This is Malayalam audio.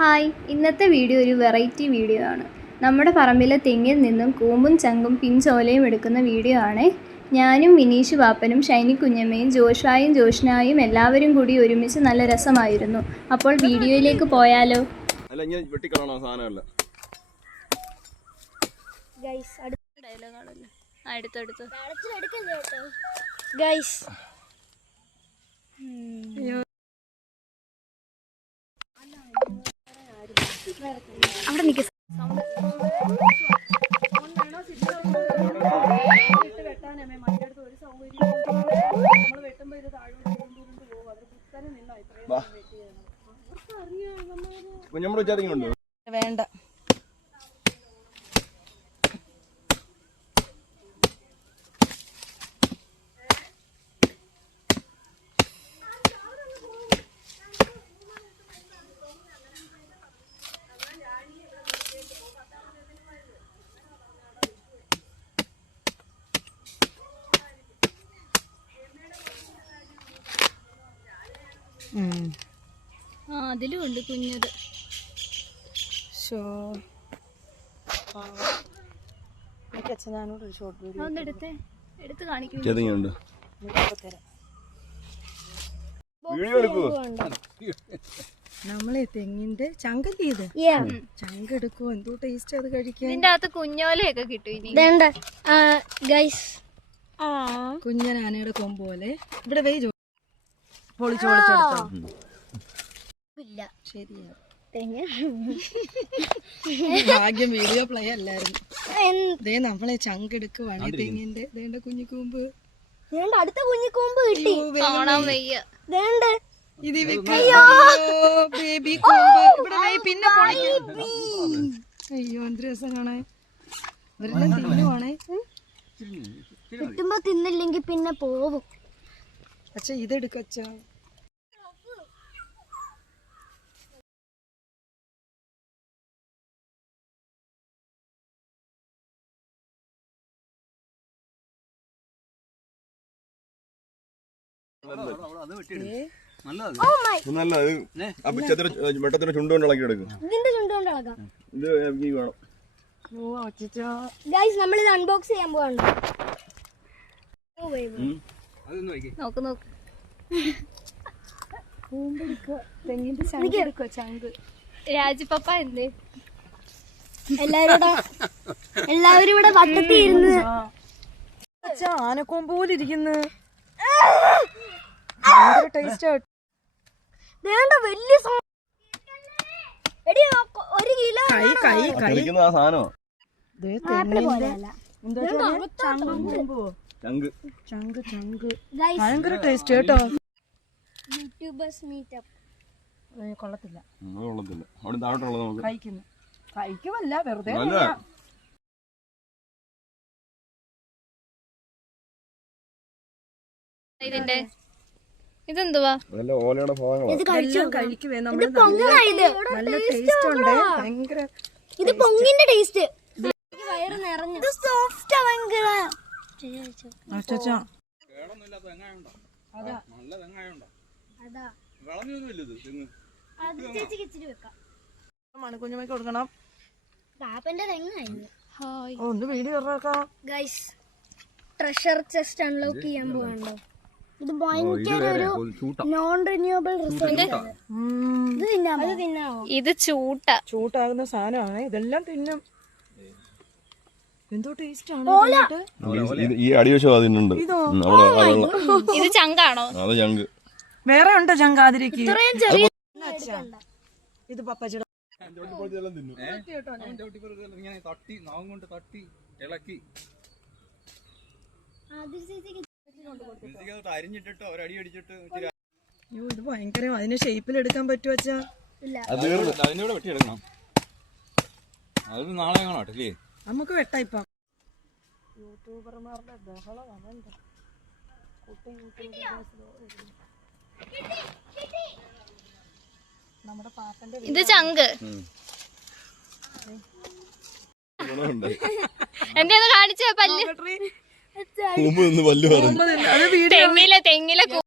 ഹായ്, ഇന്നത്തെ വീഡിയോ ഒരു വെറൈറ്റി വീഡിയോ ആണ്. നമ്മുടെ പറമ്പിലെ തെങ്ങിൽ നിന്നും കൂമ്പും ചങ്കും പിഞ്ചോലയും എടുക്കുന്ന വീഡിയോ ആണ്. ഞാനും വിനീഷ് പാപ്പനും ഷൈനി കുഞ്ഞമ്മയും ജോഷായും ജോഷ്നായും എല്ലാവരും കൂടി ഒരുമിച്ച് നല്ല രസമായിരുന്നു. അപ്പോൾ വീഡിയോയിലേക്ക് പോയാലോ? അവിടെ നിൽക്കുക. വേണ്ട. അതിലും ഉണ്ട് കുഞ്ഞത്. എടുത്ത് കാണിക്കുന്നുണ്ട്. നമ്മളെ തെങ്ങിന്റെ ചങ്കല്ലേ ഇത്, ചങ്ക എടുക്കുവോ? എന്തോ ടേസ്റ്റ് അത് കഴിക്കാൻ. ഇതിന്റെ അകത്ത് കുഞ്ഞോലയൊക്കെ കിട്ടും. കുഞ്ഞനാനയുടെ കൊമ്പോലെ ഇവിടെ വെയിച്ചോ പൊളിച്ചെടുത്തോ. ശരിയാ, ഭാഗ്യം വീഡിയോ പ്ലേ അല്ലായിരുന്നു. ദേ നമ്മളെ ചങ്ക് എടുക്കുവാണ് തെങ്ങിന്റെ. ദേണ്ട കുഞ്ഞിക്കൂമ്പ്, അടുത്ത കുഞ്ഞിക്കൂമ്പ് കിട്ടി. ഇത് ബേബി കൂമ്പ് ഇവിടെ പിന്നെ അയ്യോ എന്ത് രസം കാണാൻ. ഇവരെല്ലാം തിന്നുവാണേ. കിട്ടുമ്പോ തിന്നില്ലെങ്കിൽ പിന്നെ പോവും. അച്ഛാ ഇതെടുക്കച്ചാ. വെട്ടത്തിന്റെ ചുണ്ടുകൊണ്ട് ഇളക്കി എടുക്കും. ഇതിന്റെ ചുണ്ടുകൊണ്ട് ഇളക്കാം. ഇത് വേണം. നമ്മളിത് അൺബോക്സ് ചെയ്യാൻ പോവാണ്. രാജിപ്പപ്പ എന്തേ? എല്ലാവരും ഇവിടെ വട്ടത്തി ഇരുന്ന് ആനക്കൊമ്പ് പോലെ ഇരിക്കുന്നു. വലിയ ഒരു കിലോ ഭയങ്കര ടേസ്റ്റ് കേട്ടോ. YouTubers meetup. കൊള്ളത്തില്ല, കഴിക്കുന്നു. കഴിക്കുമല്ല വെറുതെ. ഇതിന്റെ ഇതെന്തുവാ? കഴിക്കുവേ നമ്മള്. നല്ല ടേസ്റ്റ് ഉണ്ട്. ഭയങ്കര ഇത് പൊങ്ങിന്റെ ടേസ്റ്റ്. വയറ് നിറഞ്ഞു. സോഫ്റ്റ് ഭയങ്കര. കുഞ്ഞമ്മയ്ക്ക് കൊടുക്കണം. പാപ്പന്റെ തെങ്ങായിരുന്നു. ഒന്ന് video guys, treasure chest unlock ചെയ്യാൻ പോവാണ്ടോ? ഇത് ഭയങ്കര ഒരു നോൺ റിന്യൂവബിൾ റിസോഴ്സ്. ഇത് ചൂട്ടാകുന്ന സാധനമാണ്. ഇതെല്ലാം തിന്നും. എന്തോ ടേസ്റ്റ് ആണ്. ഈ അടിവശം അതിനുണ്ട്. ഇത് ചങ്കാണോ? അത് ചങ്ക്. വേറെ ഉണ്ടോ ചങ്കാതിരിക്ക്? ഇത് പപ്പച്ചട ഇത് ഭയങ്കര. അതിന് ഷേപ്പിൽ എടുക്കാൻ പറ്റുവോ അച്ഛാ? നമുക്ക് വെട്ടാ. ഇപ്പം യൂട്യൂബർമാരുടെ ബഹളമാണ്. നമ്മുടെ പാപ്പന്റെ ഇത് ചങ്ക്. എന്തേന്ന് കാണിച്ച പല്ല്? തെങ്ങിലെ